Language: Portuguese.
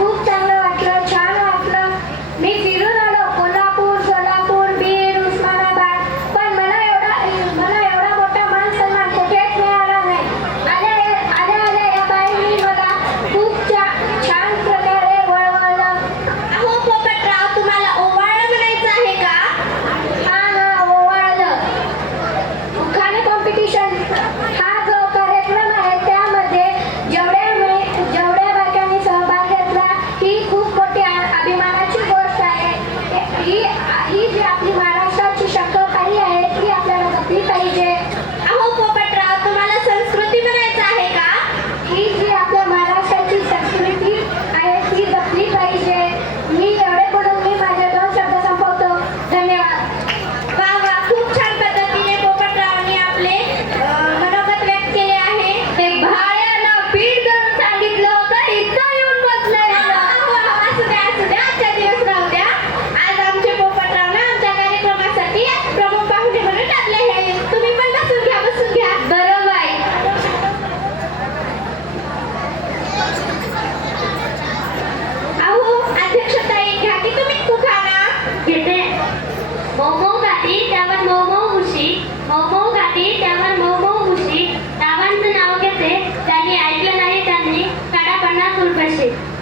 escutando. আসবে